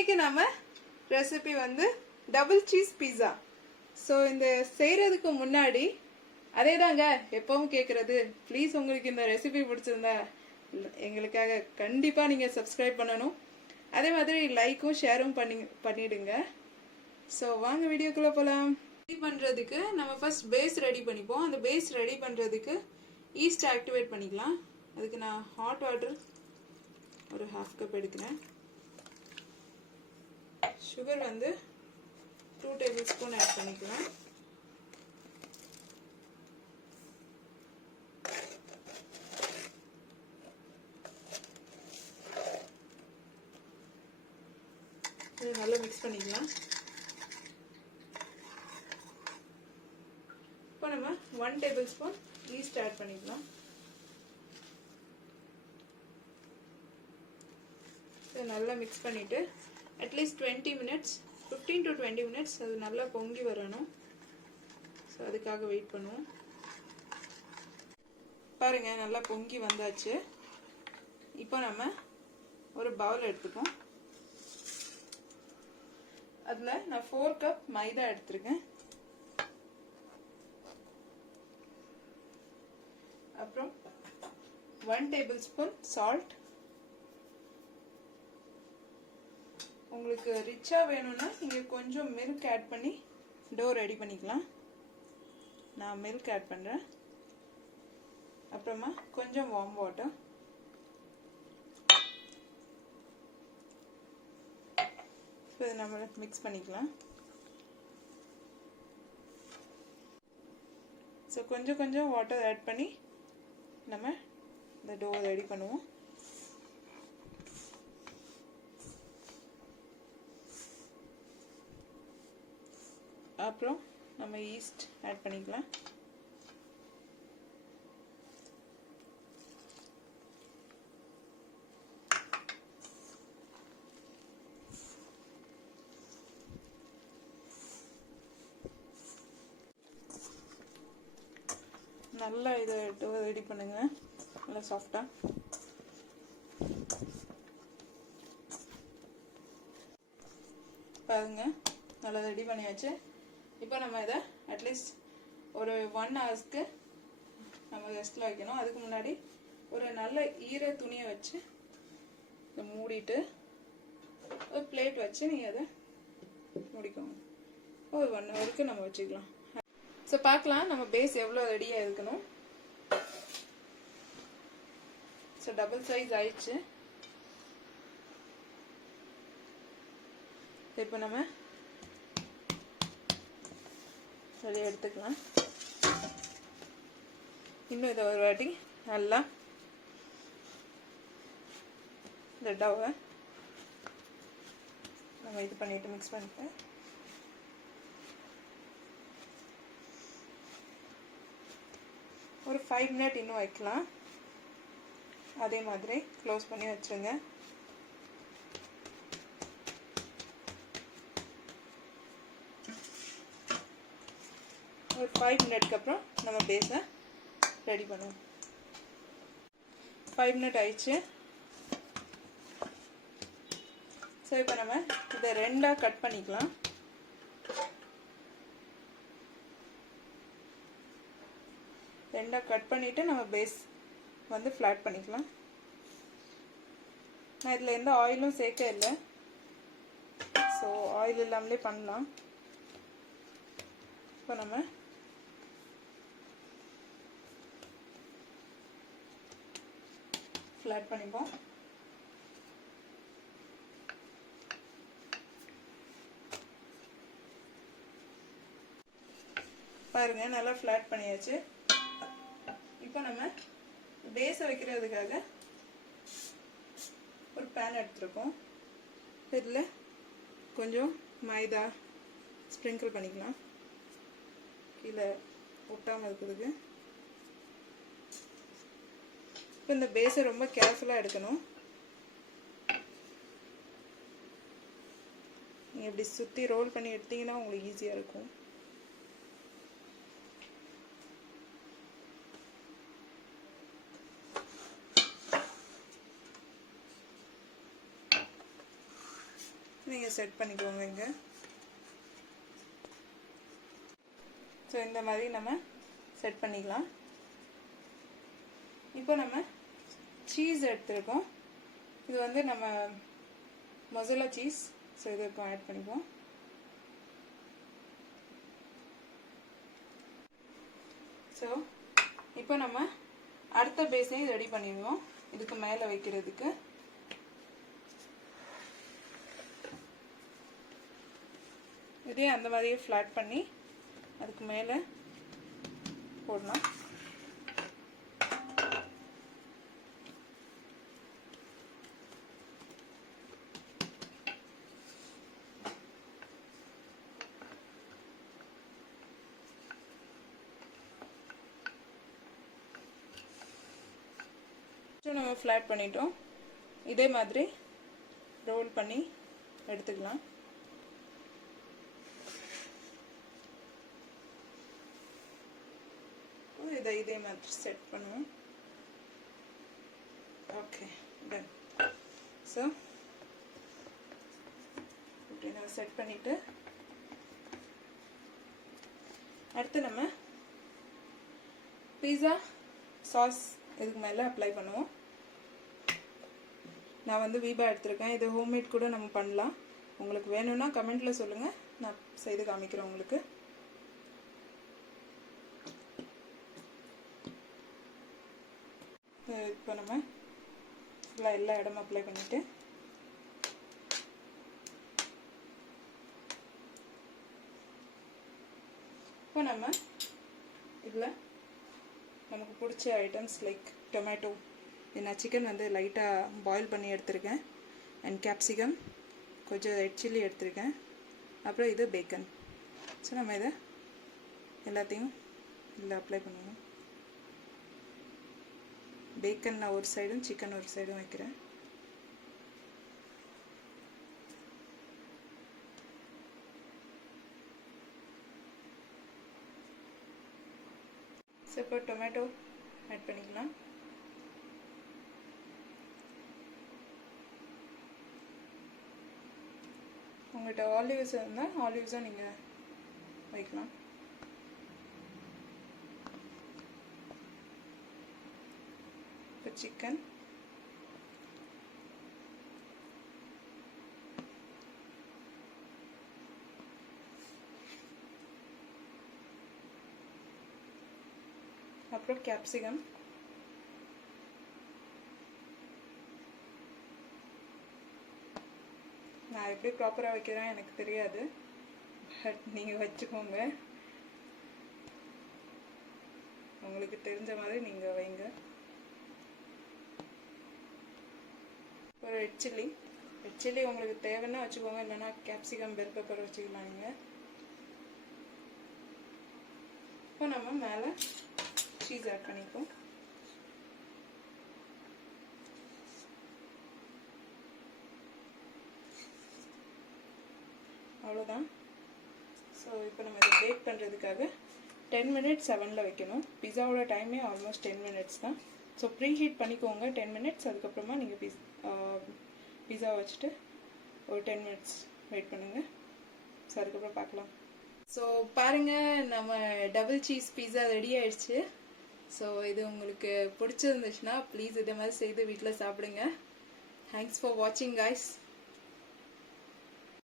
இன்னைக்கு நாம ரெசிபி வந்து டபுள் சீஸ் பீஸா. ஸோ இந்த செய்கிறதுக்கு முன்னாடி அதே தாங்க எப்பவும் கேட்குறது, ப்ளீஸ் உங்களுக்கு இந்த ரெசிபி பிடிச்சிருந்தா எங்களுக்காக கண்டிப்பாக நீங்கள் சப்ஸ்கிரைப் பண்ணணும். அதே மாதிரி லைக்கும் ஷேரும் பண்ணிடுங்க. ஸோ வாங்க வீடியோக்குள்ளே போகலாம். ரெடி பண்ணுறதுக்கு நம்ம ஃபர்ஸ்ட் பேஸ் ரெடி பண்ணிப்போம். அந்த பேஸ் ரெடி பண்ணுறதுக்கு ஈஸ்ட் ஆக்டிவேட் பண்ணிக்கலாம். அதுக்கு நான் ஹாட் வாட்டர் ஒரு 1/2 கப் எடுக்கிறேன். சுகர் வந்து 2 டேபிள் ஸ்பூன் ஆட் பண்ணிக்கலாம். இது நல்லா மிக்ஸ் பண்ணிக்கலாம். இப்போ நம்ம 1 டேபிள் ஸ்பூன் ஈஸ்ட் ஆட் பண்ணிக்கலாம். நல்லா மிக்ஸ் பண்ணிட்டு அட்லீஸ்ட் 20 மினிட்ஸ் 15 to 20 மினிட்ஸ் அது நல்லா பொங்கி வரணும். ஸோ அதுக்காக வெயிட் பண்ணுவோம். பாருங்க நல்லா பொங்கி வந்தாச்சு. இப்போ நம்ம ஒரு பவுல் எடுத்துப்போம். அதில் நான் 4 கப் மைதா எடுத்துருக்கேன். அப்புறம் 1 டேபிள் ஸ்பூன் சால்ட். உங்களுக்கு ரிச்சாக வேணும்னா நீங்கள் கொஞ்சம் மில்க் ஆட் பண்ணி டோ ரெடி பண்ணிக்கலாம். நான் மில்க் ஆட் பண்ணுறேன். அப்புறமா கொஞ்சம் வார்ம் வாட்டர். இப்போ இதை நம்ம மிக்ஸ் பண்ணிக்கலாம். ஸோ கொஞ்சம் கொஞ்சம் வாட்டர் ஆட் பண்ணி நம்ம இந்த டோ ரெடி பண்ணுவோம். அப்புறம் நம்ம ஈஸ்ட் ஆட் பண்ணிக்கலாம். நல்லா இதை ரெடி பண்ணுங்க, நல்லா சாஃப்டா. பாருங்க நல்லா ரெடி பண்ணியாச்சு. இப்போ நம்ம இதை அட்லீஸ்ட் ஒரு 1 ஹவர்ஸ்க்கு நம்ம ரெஸ்ட்டில் வைக்கணும். அதுக்கு முன்னாடி ஒரு நல்ல ஈர துணியை வச்சு இதை மூடிட்டு ஒரு பிளேட் வச்சு நீங்கள் அதை முடிக்கணும். ஒரு 1 ஹவருக்கு நம்ம வச்சுக்கலாம். ஸோ பார்க்கலாம் நம்ம பேஸ் எவ்வளோ ரெடியாக இருக்கணும். ஸோ டபுள் சைஸ் ஆயிடுச்சு. இப்போ நம்ம சரி எடுத்துக்கலாம். இன்னும் இதை ஒரு வாட்டி நல்லா இந்த டவை நம்ம இது பண்ணிட்டு மிக்ஸ் பண்ணிட்டு ஒரு 5 மினிட் இன்னும் வைக்கலாம். அதே மாதிரி க்ளோஸ் பண்ணி வச்சுருங்க. ஒரு 5 மினிட்க்கு அப்புறம் நம்ம பேஸை ரெடி பண்ணுவோம். 5 மினிட் ஆயிடுச்சு. ஸோ இப்போ நம்ம இதை 2ஆக கட் பண்ணிக்கலாம். கட் பண்ணிவிட்டு நம்ம பேஸ் வந்து ஃப்ளாட் பண்ணிக்கலாம். நான் இதில் எந்த ஆயிலும் சேர்க்க இல்லை. ஸோ ஆயில் இல்லாமலே பண்ணலாம். இப்போ நம்ம ஃப்ளாட் பண்ணிப்போம். பாருங்க நல்லா ஃப்ளாட் பண்ணியாச்சு. இப்போ நம்ம பேஸை வைக்கிறதுக்காக ஒரு பேன் எடுத்துருக்கோம். இதில் கொஞ்சம் மைதா ஸ்ப்ரிங்கிள் பண்ணிக்கலாம் கீழே ஒட்டாமல் இருக்கிறதுக்கு. இப்போ இந்த பேஸை ரொம்ப கேர்ஃபுல்லாக எடுக்கணும். நீங்கள் இப்படி சுற்றி ரோல் பண்ணி எடுத்தீங்கன்னா உங்களுக்கு ஈஸியாக இருக்கும். நீங்கள் செட் பண்ணிக்கோங்க இங்கே. ஸோ இந்த மாதிரி நம்ம செட் பண்ணிக்கலாம். இப்போ நம்ம சீஸ் எடுத்துருக்கோம். இது வந்து நம்ம மொசரல்லா சீஸ். ஸோ இதை இப்போ ஆட் பண்ணிக்குவோம். ஸோ இப்போ நம்ம அடுத்த பேஸையும் ரெடி பண்ணிடுவோம் இதுக்கு மேலே வைக்கிறதுக்கு. இதே அந்த மாதிரியே ஃப்ளாட் பண்ணி அதுக்கு மேலே போடலாம். நம்ம ஃப்ளாட் பண்ணிட்டோம். இதே மாதிரி ரோல் பண்ணி எடுத்துக்கலாம். இதை இதே மாதிரி செட் பண்ணுவோம். Okay, ton. ஸோ இப்படி நம்ம செட் பண்ணிட்டு அடுத்து நம்ம பீஸா சாஸ் இதுக்கு மேலே அப்ளை பண்ணுவோம். நான் வந்து வீபா எடுத்திருக்கேன். இது ஹோம்மேட் கூட நம்ம பண்ணலாம். உங்களுக்கு வேணும்னா கமெண்ட்டில் சொல்லுங்கள், நான் செய்து காமிக்கிறேன் உங்களுக்கு. இப்போ நம்ம ஃபுல்லாக எல்லா இடமும் அப்ளை பண்ணிவிட்டு இப்போ நம்ம இதில் நமக்கு பிடிச்ச ஐட்டம்ஸ் லைக் டொமேட்டோ, நான் சிக்கன் வந்து லைட்டாக பாயில் பண்ணி எடுத்திருக்கேன், அண்ட் கேப்சிகம், கொஞ்சம் ரெட் சில்லி எடுத்திருக்கேன், அப்புறம் இது பேக்கன். ஸோ நம்ம இதை எல்லாத்தையும் இதில் அப்ளை பண்ணுவோம். பேக்கன் நான் ஒரு சைடும் சிக்கன் ஒரு சைடும் வைக்கிறேன். ஸோ இப்போ டொமேட்டோ ஆட் பண்ணிக்கலாம். உங்கள்கிட்ட ஆலிவ்ஸ் இருந்தால் ஆலிவ்ஸாக நீங்கள் வைக்கலாம். இப்போ சிக்கன், அப்புறம் கேப்சிகம், நான் எப்படி ப்ராப்பராக வைக்கிறேன் எனக்கு தெரியாது, பட் நீங்கள் வச்சுக்கோங்க, உங்களுக்கு தெரிஞ்ச மாதிரி நீங்கள் வைங்க. ஒரு ரெட் சில்லி உங்களுக்கு தேவைன்னா வச்சுக்கோங்க, இல்லைன்னா கேப்சிகம் பெல் பெப்பர் வச்சுக்கலாம் நீங்கள். இப்போ நம்ம மேலே சீஸ் ஆட் பண்ணிப்போம். அவ்வளோதான். ஸோ இப்போ நம்ம இதை பேக் பண்ணுறதுக்காக 10 மினிட்ஸ் அவனில் வைக்கணும். பிஸாவோட டைமே ஆல்மோஸ்ட் 10 மினிட்ஸ் தான். ஸோ ப்ரீ ஹீட் பண்ணிக்கோங்க 10 மினிட்ஸ். அதுக்கப்புறமா நீங்கள் பிஸா வச்சுட்டு ஒரு 10 மினிட்ஸ் வெயிட் பண்ணுங்கள். ஸோ அதுக்கப்புறம் பார்க்கலாம். ஸோ பாருங்கள், நம்ம டபுள் சீஸ் பீஸா ரெடி ஆயிடுச்சு. ஸோ இது உங்களுக்கு பிடிச்சிருந்துச்சுன்னா ப்ளீஸ் இதை மாதிரி செய்து வீட்டில் சாப்பிடுங்க. தேங்க்ஸ் ஃபார் வாட்சிங் காய்ஸ்.